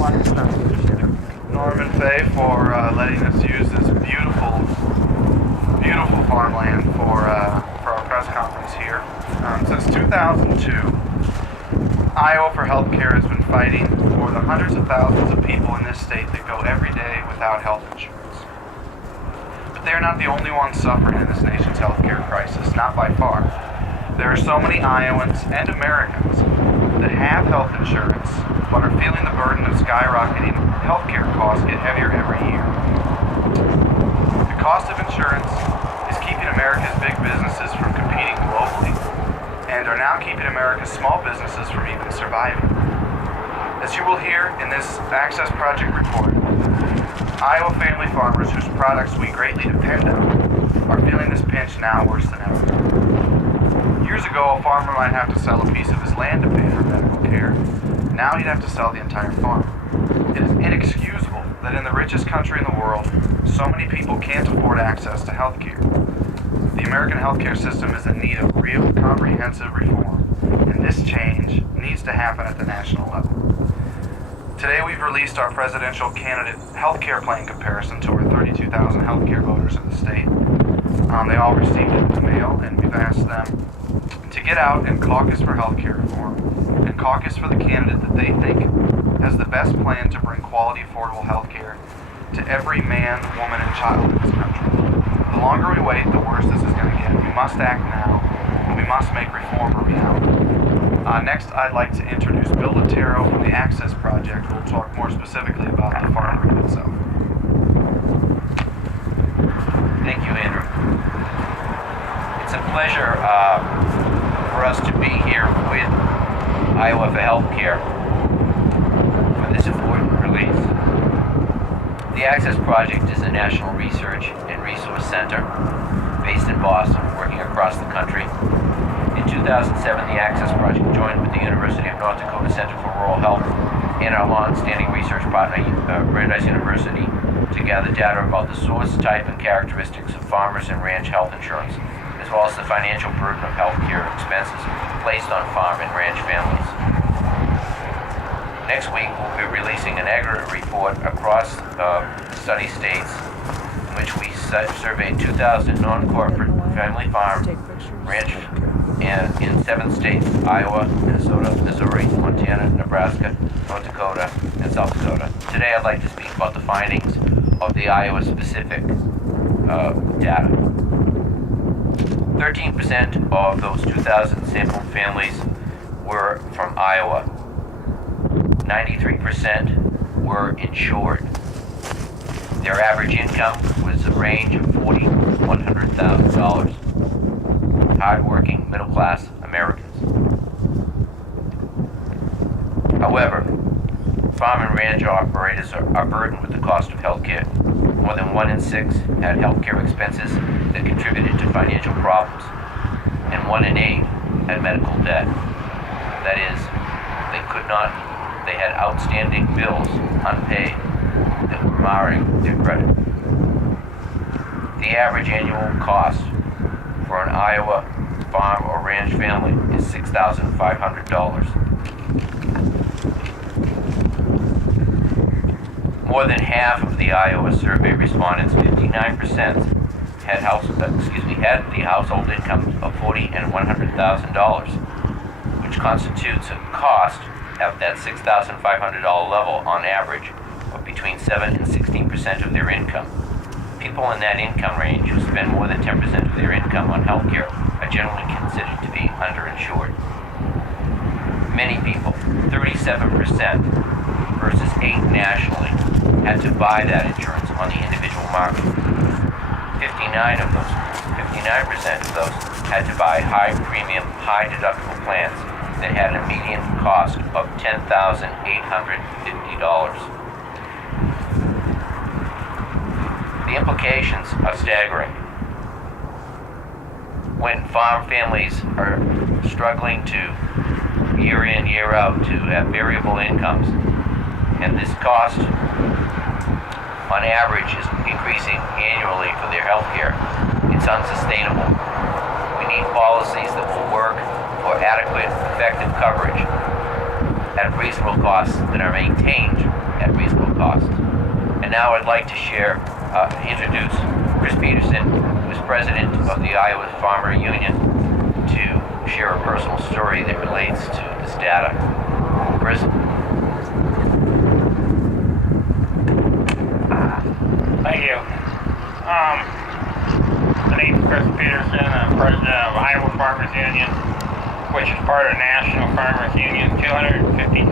Norman Fay for letting us use this beautiful farmland for our press conference here. Since 2002, Iowa for Healthcare has been fighting for the hundreds of thousands of people in this state that go every day without health insurance. But they're not the only ones suffering in this nation's healthcare crisis, not by far. There are so many Iowans and Americans that have health insurance but are feeling the burden of skyrocketing healthcare costs get heavier every year. The cost of insurance is keeping America's big businesses from competing globally and are now keeping America's small businesses from even surviving. As you will hear in this Access Project report, Iowa family farmers whose products we greatly depend on are feeling this pinch now worse than ever. Years ago, a farmer might have to sell a piece of his land to pay for medical care. Now he'd have to sell the entire farm. It is inexcusable that in the richest country in the world, so many people can't afford access to health care. The American healthcare system is in need of real, comprehensive reform, and this change needs to happen at the national level. Today we've released our presidential candidate healthcare plan comparison to our 32,000 healthcare voters in the state. They all received it in the mail, and we've asked them to get out and caucus for healthcare reform, and caucus for the candidate that they think has the best plan to bring quality, affordable healthcare to every man, woman, and child in this country. The longer we wait, the worse this is going to get. We must act now, and we must make reform a reality. Next, I'd like to introduce Bill Latero from the Access Project, who will talk more specifically about the farm grid itself. Thank you, Andrew. It's a pleasure for us to be here with Iowa for Healthcare for this important release. The Access Project is a national research and resource center based in Boston, working across the country. In 2007, the Access Project joined with the University of North Dakota Center for Rural Health and our long-standing research partner, Brandeis University, to gather data about the source, type, and characteristics of farmers and ranch health insurance, as well as the financial burden of healthcare expenses placed on farm and ranch families. Next week, we'll be releasing an aggregate report across the study states in which we surveyed 2,000 non-corporate family farm, ranch, and in 7 states: Iowa, Minnesota, Missouri, Montana, Nebraska, North Dakota, and South Dakota. Today I'd like to speak about the findings of the Iowa-specific data. 13% of those 2,000 sampled families were from Iowa. 93% were insured. Their average income was a range of $40,000 to $100,000. Hard-working, middle-class Americans. However, farm and ranch operators are burdened with the cost of healthcare. More than 1 in 6 had healthcare expenses that contributed to financial problems, and 1 in 8 had medical debt. That is, they had outstanding bills unpaid that were marring their credit. The average annual cost for an Iowa farm or ranch family is $6,500. More than half of the Iowa survey respondents, 59%, had the household incomes of $40,000 and $100,000, which constitutes a cost at that $6,500 level on average of between 7 and 16% of their income. People in that income range who spend more than 10% of their income on healthcare are generally considered to be underinsured. Many people, 37% versus 8 nationally, had to buy that insurance on the individual market. 59% of those had to buy high premium, high deductible plans that had a median cost of $10,850. The implications are staggering. When farm families are struggling to, year in, year out, to have variable incomes, and this cost, on average, is increasing annually for their health care, it's unsustainable. We need policies that will work for adequate, effective coverage at reasonable costs that are maintained at reasonable cost. And now I'd like to introduce Chris Peterson, who is president of the Iowa Farmer Union, to share a personal story that relates to this data. Chris? Thank you. My name is Chris Peterson. I'm president of Iowa Farmers Union, which is part of the National Farmers Union. 250,000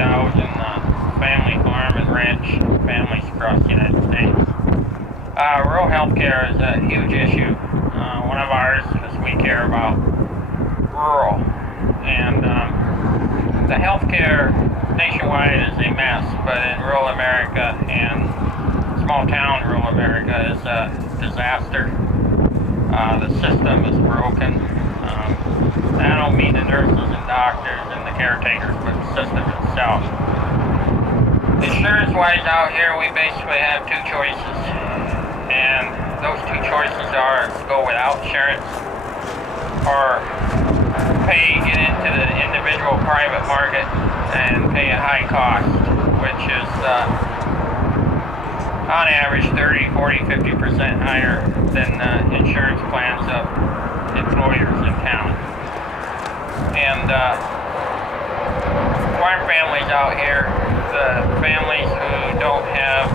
family farm and ranch families across the United States. Rural health care is a huge issue. One of ours is we care about rural. And the health care nationwide is a mess, but in rural America and small town rural America is a disaster. The system is broken. I don't mean the nurses and doctors and the caretakers, but the system itself. Insurance-wise out here, we basically have two choices. And those two choices are to go without insurance or get into the individual private market and pay a high cost, which is on average 30, 40, 50% higher than insurance plans of employers in town. And farm families out here, the families who don't have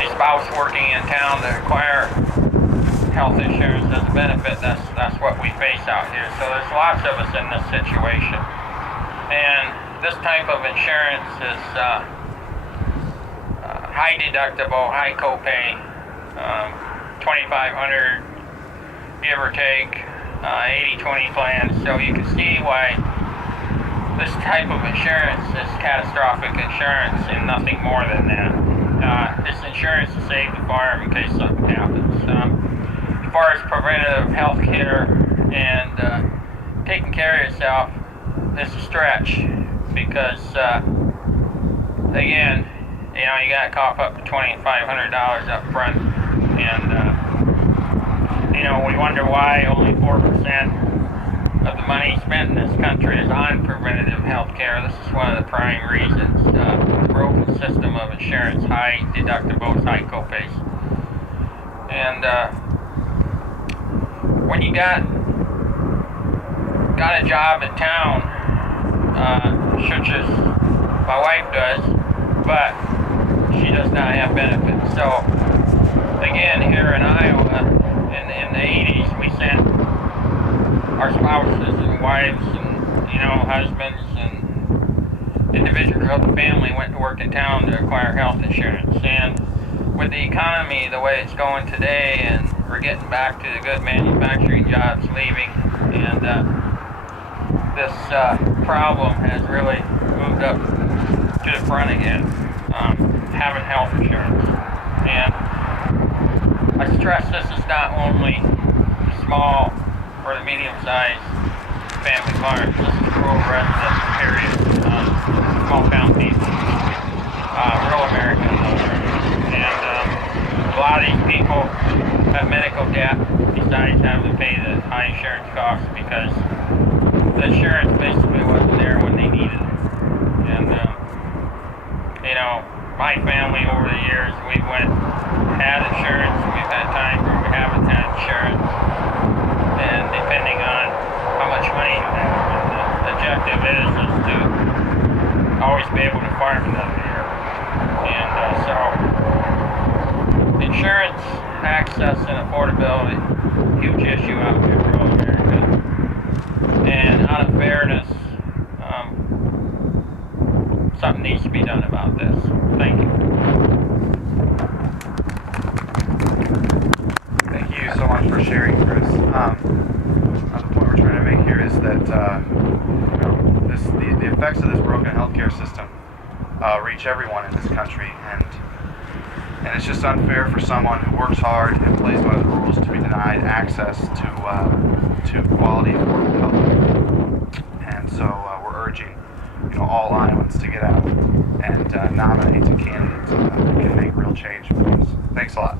a spouse working in town to acquire health insurance as a benefit, that's what we face out here. So there's lots of us in this situation. And this type of insurance is high deductible, high copay, $2,500 give or take, 80-20 plans. So you can see why this type of insurance is catastrophic insurance and nothing more than that. This insurance to save the farm in case something happens. As far as preventative health care and taking care of yourself, it's a stretch because, again, you got to cough up to $2,500 up front, and we wonder why only 4% of the money spent in this country is on preventative health care. This is one of the prime reasons. The broken system of insurance, high deductibles, high copays. And when you got a job in town, such as my wife does, but she does not have benefits. So again, here in Iowa, in the 80s, we sent our spouses and wives and husbands and individuals of the family went to work in town to acquire health insurance. And with the economy the way it's going today, and we're getting back to the good manufacturing jobs leaving, and this problem has really moved up to the front again, having health insurance. And I stress this is not only small or the medium-sized family farms. This is rural residents, period. Small town people, rural America. And a lot of these people have medical debt besides having to pay the high insurance costs because the insurance basically wasn't there when they needed it. And my family over the years, we had insurance, we've had times where we haven't had insurance, and depending on how much money you have, and the objective is to always be able to farm another year. And so insurance access and affordability, huge issue out here in rural America. And out of fairness, something needs to be done about this. Thank you. Thank you so much for sharing, Chris. The point we're trying to make here is that the effects of this broken healthcare system reach everyone in this country, and it's just unfair for someone who works hard and plays by the rules to be denied access to quality, affordable health. And so we're urging all Iowans to get out and nominate a candidate that can make real change for this. Thanks a lot.